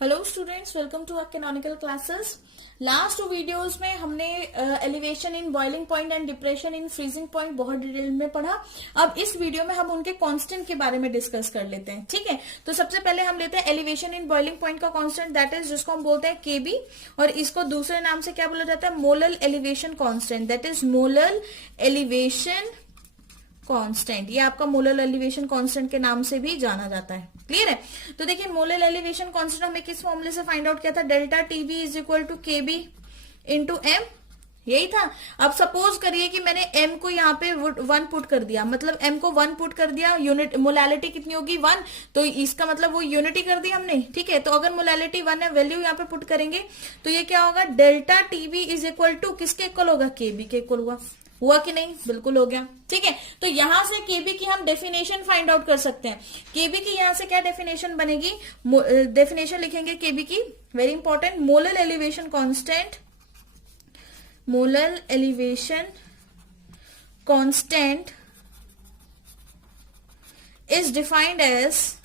Hello students, welcome to our canonical classes. Last 2 videos में हमने elevation in boiling point and depression in freezing point बहुत detail में पढ़ा। अब इस वीडियो में हम उनके कांस्टेंट के बारे में डिस्कस कर लेते हैं। ठीक है, तो सबसे पहले हम लेते हैं एलिवेशन इन बॉइलिंग पॉइंट का कांस्टेंट, दैट इज जिसको हम बोलते हैं केबी, और इसको दूसरे नाम से क्या बोला जाता है, molar elevation constant, that is molar elevation constant. ये आपका मोलर एलिवेशन कांस्टेंट के नाम से भी जाना जाता है। क्लियर है? तो देखिए, मोलर एलिवेशन कांस्टेंट हमने किस फॉर्मूले से फाइंड आउट किया था, delta TB is equal to KB into M, यही था। अब सपोज करिए कि मैंने m को यहाँ पे 1 पुट कर दिया, मतलब m को 1 पुट कर दिया, यूनिट मोलैलिटी कितनी होगी 1, तो इसका मतलब वो यूनिटी कर दी हमने। ठीक है, तो अगर मोलैलिटी 1 है, वैल्यू यहाँ पे पुट करेंगे तो ये क्या होगा, delta TB is equal to किसके इक्वल होगा, केबी के इक्वल हुआ कि नहीं, बिल्कुल हो गया। ठीक है, तो यहां से केबी की हम डेफिनेशन फाइंड आउट कर सकते हैं। केबी की यहां से क्या डेफिनेशन बनेगी, डेफिनेशन लिखेंगे केबी की, very important, molar elevation constant, molar elevation constant is defined as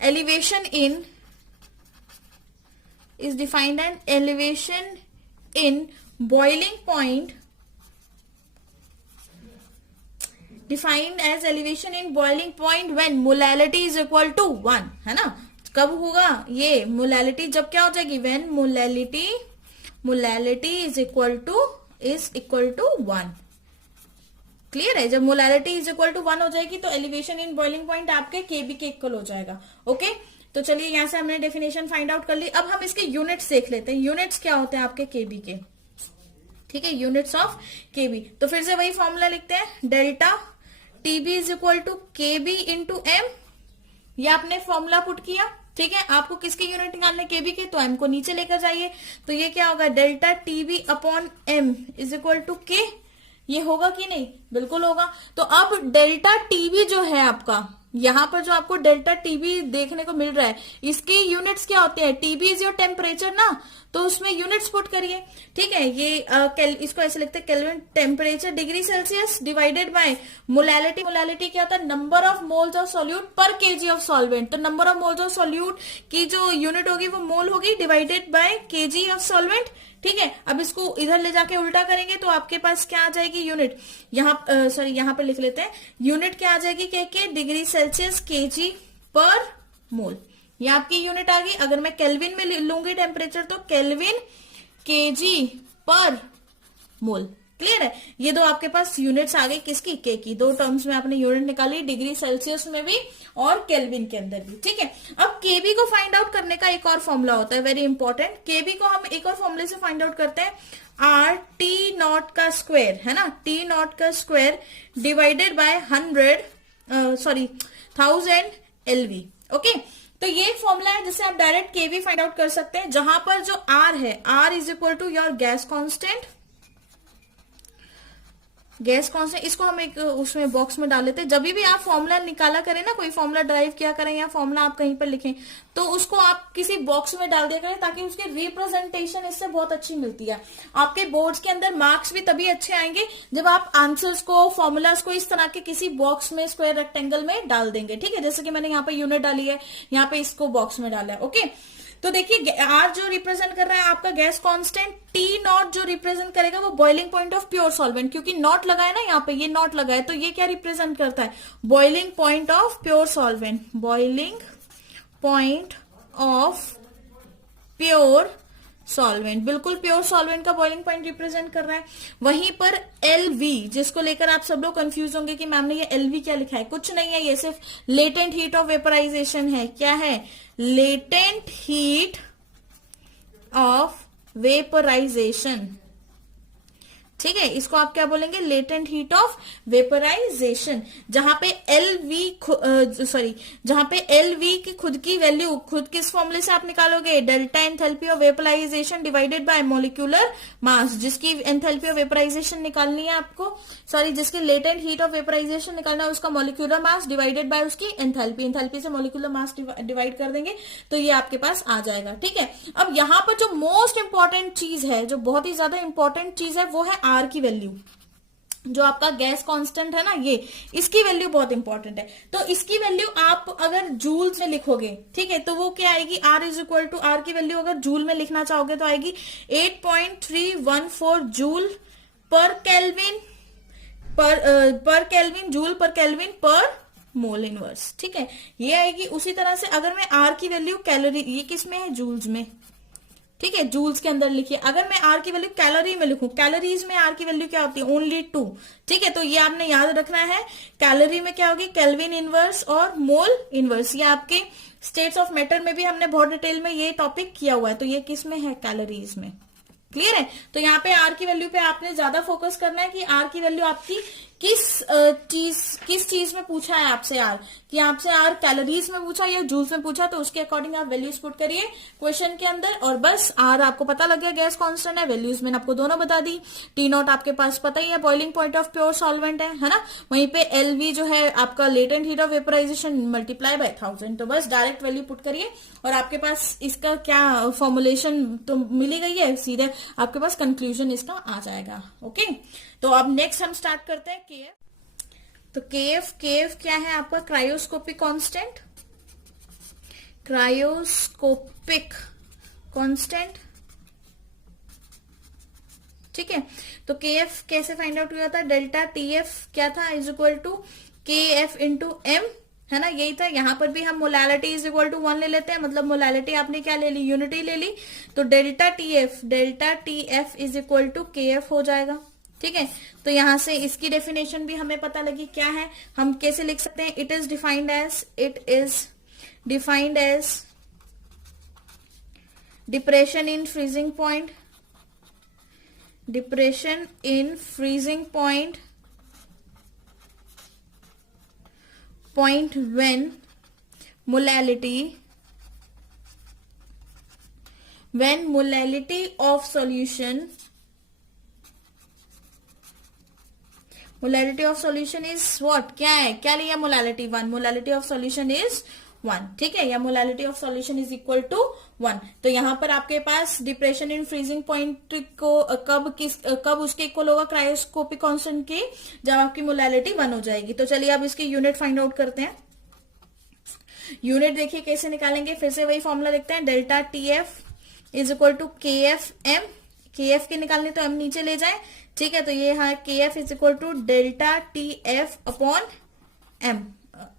elevation in boiling point, defined as elevation in boiling point when molality is equal to 1, है ना। कब होगा ये मोलैलिटी, जब क्या हो जाएगी, when molality is equal to 1। Clear है? जब मोलैलिटी इज इक्वल टू 1 हो जाएगी तो एलिवेशन इन बॉइलिंग पॉइंट आपके केबी के इक्वल हो जाएगा। ओके, तो चलिए यहां से हमने डेफिनेशन फाइंड आउट कर ली। अब हम इसके यूनिट्स देख लेते हैं, यूनिट्स क्या होते हैं आपके केबी के। ठीक है, यूनिट्स ऑफ केबी, तो फिर से वही फॉर्मूला लिखते हैं, delta TB is equal to KB into M, ये आपने फॉर्मूला पुट किया। ठीक है, आपको किसके यूनिट निकालने, केबी के, तो एम को नीचे लेकर जाइए, तो ये क्या होगा, delta TB upon M is equal to K. ये होगा कि नहीं, बिल्कुल होगा। तो अब डेल्टा टीबी जो है आपका, यहां पर जो आपको डेल्टा टीबी देखने को मिल रहा है, इसकी यूनिट्स क्या होते हैं, टीबी इज योर टेम्परेचर ना, तो उसमें यूनिट्स पुट करिए। ठीक है, ये इसको ऐसे लिखते हैं, kelvin temperature degree Celsius divided by molality. Molality क्या होता है, number of moles of solute पर केजी ऑफ सॉल्वेंट, तो number of moles of solute की जो यूनिट होगी वो मोल होगी, divided by KG of solvent. ठीक है, अब इसको इधर ले जाके उल्टा करेंगे तो आपके पास क्या आ जाएगी यूनिट, यहाँ पे लिख लेते हैं, यूनिट क्या आ जाएगी, के डिग्री सेल्सियस केजी पर मोल, ये आपकी यूनिट आ गई। अगर मैं केल्विन में लूंगी टेम्परेचर तो केल्विन केजी पर मोल। क्लियर है? ये दो आपके पास यूनिट्स आ गई, किसकी, के की। दो टर्म्स में आपने यूनिट निकाली, डिग्री सेल्सियस में भी और केल्विन के अंदर भी। ठीक है, अब केबी को फाइंड आउट करने का एक और फॉर्मूला होता है, वेरी इंपॉर्टेंट। केबी को हम एक और फॉर्मूले से फाइंड आउट करते हैं, आर टी नॉट का स्क्वायर, है ना, टी नॉट का square divided by 1000 LV. Okay, तो ये एक फॉर्मूला है जिससे आप डायरेक्ट केबी फाइंड आउट कर सकते हैं, जहां पर जो आर है, R is equal to your gas constant, gas constant, इसको हम एक उसमें बॉक्स में डाल लेते हैं। जब भी आप फॉर्मूला निकाला करें ना, कोई फॉर्मूला ड्राइव किया करें या फॉर्मूला आप कहीं पर लिखें, तो उसको आप किसी बॉक्स में डाल दिया करें, ताकि उसकी रिप्रेजेंटेशन इससे बहुत अच्छी मिलती है। आपके बोर्ड्स के अंदर मार्क्स भी तभी अच्छे आएंगे जब आप आंसर्स को, फॉर्मूलाज को इस तरह के किसी बॉक्स में, स्क्वायर रेक्टेंगल में डाल देंगे। ठीक है, जैसे कि मैंने यहाँ पे यूनिट डाली है, यहाँ पे इसको बॉक्स में डाला है। ओके, तो देखिए, आर जो रिप्रेजेंट कर रहा है आपका गैस कांस्टेंट, टी नॉट जो रिप्रेजेंट करेगा वो boiling point of pure solvent, क्योंकि नॉट लगा है ना यहाँ पे, ये नॉट लगा है, तो ये क्या रिप्रेजेंट करता है, boiling point of pure solvent, boiling point of pure solvent, बिल्कुल प्योर सॉल्वेंट का बॉइलिंग पॉइंट रिप्रेजेंट कर रहा है। वहीं पर एलवी, जिसको लेकर आप सब लोग कंफ्यूज होंगे कि मैम ने ये एलवी क्या लिखा है, कुछ नहीं है, ये सिर्फ लेटेंट हीट ऑफ वेपराइजेशन है। क्या है, लेटेंट हीट ऑफ वेपराइजेशन। ठीक है, इसको आप क्या बोलेंगे, लेटेंट हीट ऑफ वेपराइजेशन, जहां पे एल वी की खुद की वैल्यू, खुद किस फॉर्मूले से आप निकालोगे, delta enthalpy of vaporization divided by molecular mass, जिसकी एंथैल्पी ऑफ वेपराइजेशन निकालनी है आपको, जिसकी लेटेंट हीट ऑफ वेपराइजेशन निकालना है, उसका मॉलिक्यूलर मास डिवाइडेड बाय उसकी एंथैल्पी, एंथैल्पी से मॉलिक्यूलर मास डिवाइड कर देंगे तो ये आपके पास आ जाएगा। ठीक है, अब यहां पर जो मोस्ट इंपॉर्टेंट चीज है, जो बहुत ही ज्यादा इंपॉर्टेंट चीज है, वो है आर की वैल्यू। जो आपका गैस कांस्टेंट है ना, ये इसकी वैल्यू बहुत इंपॉर्टेंट है। तो इसकी वैल्यू आप अगर जूल्स में लिखोगे, ठीक है, तो वो क्या आएगी, R is equal to, R की वैल्यू अगर जूल में लिखना चाहोगे तो आएगी 8.314 जूल पर केल्विन, पर केल्विन, जूल पर केल्विन पर मोल इनवर्स, ठीक है, ये आएगी। उसी तरह से अगर मैं आर की वैल्यू कैलोरी, ये किस में है, जूल्स में, ठीक है, जूल्स के अंदर लिखिए। अगर मैं आर की वैल्यू कैलोरी में लिखूं, कैलोरीज में आर की वैल्यू क्या होती है, ओनली 2, ठीक है, तो ये आपने याद रखना है। कैलोरी में क्या होगी, केल्विन इनवर्स और मोल इनवर्स। ये आपके स्टेट्स ऑफ मैटर में भी हमने बहुत डिटेल में ये टॉपिक किया हुआ है, तो ये किस में है, कैलोरीज में। क्लियर है। तो यहाँ पे आर की वैल्यू पे आपने ज्यादा फोकस करना है कि आर की वैल्यू आपकी किस चीज में पूछा है आपसे आर, कि आपसे आर कैलोरीज में पूछा या जूल्स में पूछा, तो उसके अकॉर्डिंग आप वैल्यूज पुट करिए क्वेश्चन के अंदर। और बस आर आपको पता लग गया गैस कांस्टेंट है, वैल्यूज मैंने आपको दोनों बता दी। टी नॉट आपके पास पता ही है, boiling point of pure solvent है ना। वहीं पे एल वी जो है आपका latent heat of vaporization multiply by 1000, तो बस डायरेक्ट वैल्यू पुट करिए और आपके पास इसका क्या फॉर्मुलेशन तो मिली गई है, सीधे आपके पास कंक्लूजन इसका आ जाएगा। ओके, तो अब नेक्स्ट हम स्टार्ट करते हैं केएफ। तो केएफ क्या है आपका, क्रायोस्कोपिक कांस्टेंट, क्रायोस्कोपिक कांस्टेंट, ठीक है। तो केएफ कैसे फाइंड आउट हुआ था, डेल्टा टीएफ क्या था, is equal to KF into M, है ना, यही था। यहां पर भी हम मोलैलिटी इज इक्वल टू 1 ले लेते हैं, मतलब मोलैलिटी आपने क्या ले ली, यूनिटी ले ली। तो delta TF is equal to KF हो जाएगा, ठीक है। तो यहां से इसकी डेफिनेशन भी हमें पता लगी क्या है, हम कैसे लिख सकते हैं, it is defined as depression in freezing point, point when molality of solution is what, क्या है, क्या लिया, molality 1, molality of solution is 1, ठीक है, या molality of solution is equal to 1। तो यहां पर आपके पास डिप्रेशन इन फ्रीजिंग पॉइंट को कब उसके इक्वल होगा क्रायोस्कोपिक कांस्टेंट के, जब आपकी मोलैलिटी 1 हो जाएगी। तो चलिए अब इसकी यूनिट फाइंड आउट करते हैं। यूनिट देखिए कैसे निकालेंगे, फिर से वही फॉर्मूला देखते हैं, delta TF is equal to KF M, KF के निकालने तो एम नीचे ले जाए, ठीक है। तो ये है KF is equal to delta TF upon M,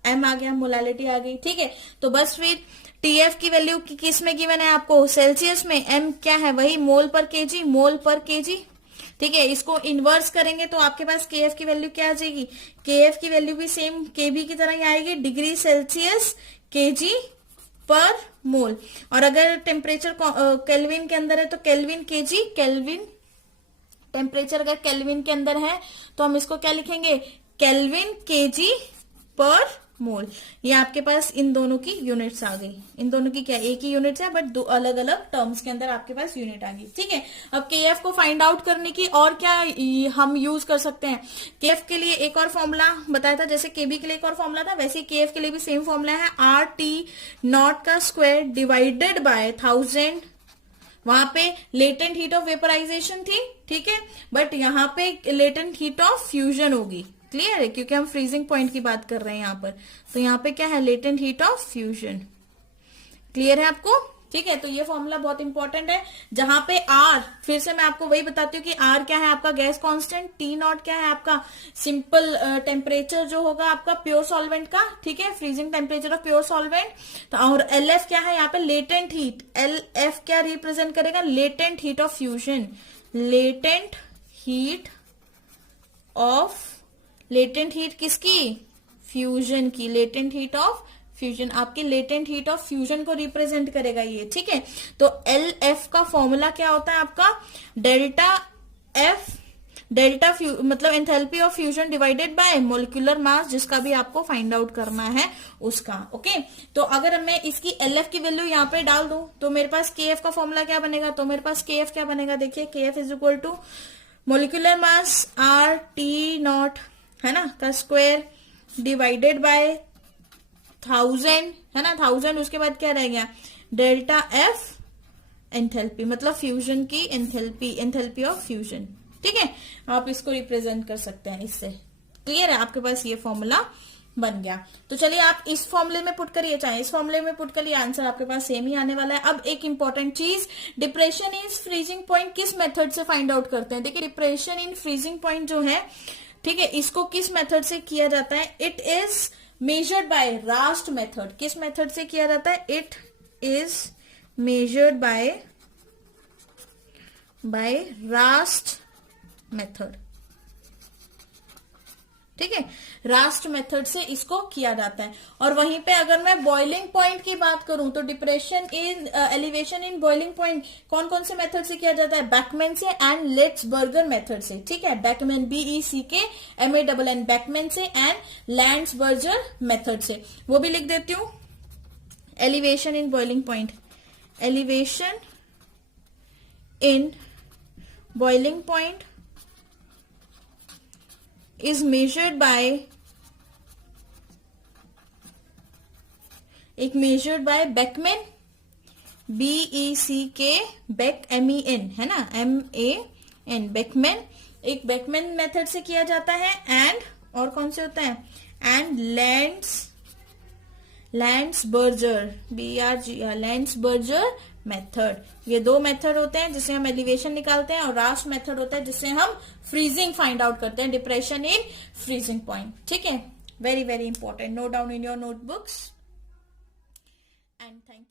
M आ गया, मोलैलिटी आ गई, ठीक है। तो बस फिर टीएफ की वैल्यू किस में गिवन है आपको, सेल्सियस में, एम क्या है, वही मोल पर केजी, ठीक है। इसको इनवर्स करेंगे तो आपके पास केएफ की वैल्यू क्या आ जाएगी, केएफ की वैल्यू भी सेम केबी की तरह ही आएगी, डिग्री सेल्सियस केजी पर मोल। और अगर टेम्परेचर केल्विन के अंदर है तो केल्विन केजी, केल्विन टेम्परेचर अगर केल्विन के अंदर है तो हम इसको क्या लिखेंगे, केल्विन केजी पर मोल। ये आपके पास इन दोनों की यूनिट्स आ गई, इन दोनों की क्या एक ही यूनिट्स है, बट दो अलग अलग टर्म्स के अंदर आपके पास यूनिट आ गई, ठीक है। अब केएफ को फाइंड आउट करने की और क्या हम यूज कर सकते हैं, केएफ के लिए एक और फॉर्मूला बताया था, जैसे केबी के लिए एक और फॉर्मूला था, वैसे केएफ के लिए भी सेम फॉर्मूला है, आर टी नॉट का स्क्वायर डिवाइडेड बाय 1000। वहां पे लेटेंट हीट ऑफ वेपराइजेशन थी, ठीक है, बट यहाँ पे लेटेंट हीट ऑफ फ्यूजन होगी, क्लियर है, क्योंकि हम फ्रीजिंग पॉइंट की बात कर रहे हैं यहाँ पर। तो यहाँ पे क्या है, latent heat of fusion, clear है आपको, ठीक है। तो ये फॉर्मूला बहुत इंपॉर्टेंट है, जहां पे आर, फिर से मैं आपको वही बताती हूँ कि आर क्या है आपका गैस कांस्टेंट, टी नॉट क्या है आपका सिंपल टेम्परेचर जो होगा आपका प्योर सॉल्वेंट का, ठीक है, freezing temperature of pure solvent. तो और एल एफ क्या है यहाँ पे, लेटेंट हीट, एल एफ क्या रिप्रेजेंट करेगा, latent heat of fusion, latent heat किसकी, फ्यूजन की, लेटेंट हीट ऑफ फ्यूजन, आपकी लेटेंट हीट ऑफ फ्यूजन को रिप्रेजेंट करेगा ये, ठीक है। तो एल एफ का फॉर्मूला क्या होता है आपका, डेल्टा एफ, मतलब enthalpy of fusion divided by molecular mass, जिसका भी आपको फाइंड आउट करना है उसका, ओके। तो अगर मैं इसकी एल एफ की वैल्यू यहाँ पे डाल दूं तो मेरे पास के एफ का फॉर्मूला क्या बनेगा, तो मेरे पास के एफ क्या बनेगा, देखिए K F is equal to molecular mass R T not, है ना, का स्क्वायर डिवाइडेड बाय 1000, है ना, 1000, उसके बाद क्या रह गया, डेल्टा एफ एंथैल्पी, मतलब फ्यूजन की एंथैल्पी ऑफ फ्यूजन, ठीक है, आप इसको रिप्रेजेंट कर सकते हैं इससे। क्लियर है, आपके पास ये फॉर्मूला बन गया। तो चलिए आप इस फॉर्मूले में पुट करिए, चाहे इस फॉर्मूले में पुट करिए, आंसर आपके पास सेम ही आने वाला है। अब एक इंपॉर्टेंट चीज, डिप्रेशन इन फ्रीजिंग पॉइंट किस मेथड से फाइंड आउट करते हैं। देखिए डिप्रेशन इन फ्रीजिंग पॉइंट जो है, ठीक है, इसको किस मेथड से किया जाता है, it is measured by Rust method. किस मेथड से किया जाता है, it is measured by Rust method. ठीक है, रास्ट मेथड से इसको किया जाता है। और वहीं पे अगर मैं बॉइलिंग पॉइंट की बात करूं तो depression in elevation in boiling point कौन कौन से मेथड से किया जाता है, बैकमैन से एंड लेट्सबर्गर मेथड से। ठीक है, बैकमैन BECKMANN बैकमैन से एंड लैंड्सबर्गर मेथड से। वो भी लिख देती हूं, elevation in boiling point, elevation in boiling point is measured by Beckman BECK Beck MEN है ना, MAN बेकमैन, एक बेकमैन मेथड से किया जाता है। एंड और कौन से होता है, एंड लैंड्सबर्गर BRGR लैंड्सबर्गर मेथड। ये दो मेथड होते हैं जिससे हम एलिवेशन निकालते हैं, और रास्ट मेथड होता है जिससे हम फ्रीजिंग फाइंड आउट करते हैं, डिप्रेशन इन फ्रीजिंग पॉइंट। ठीक है, very very important, note down in your notebooks and thank you.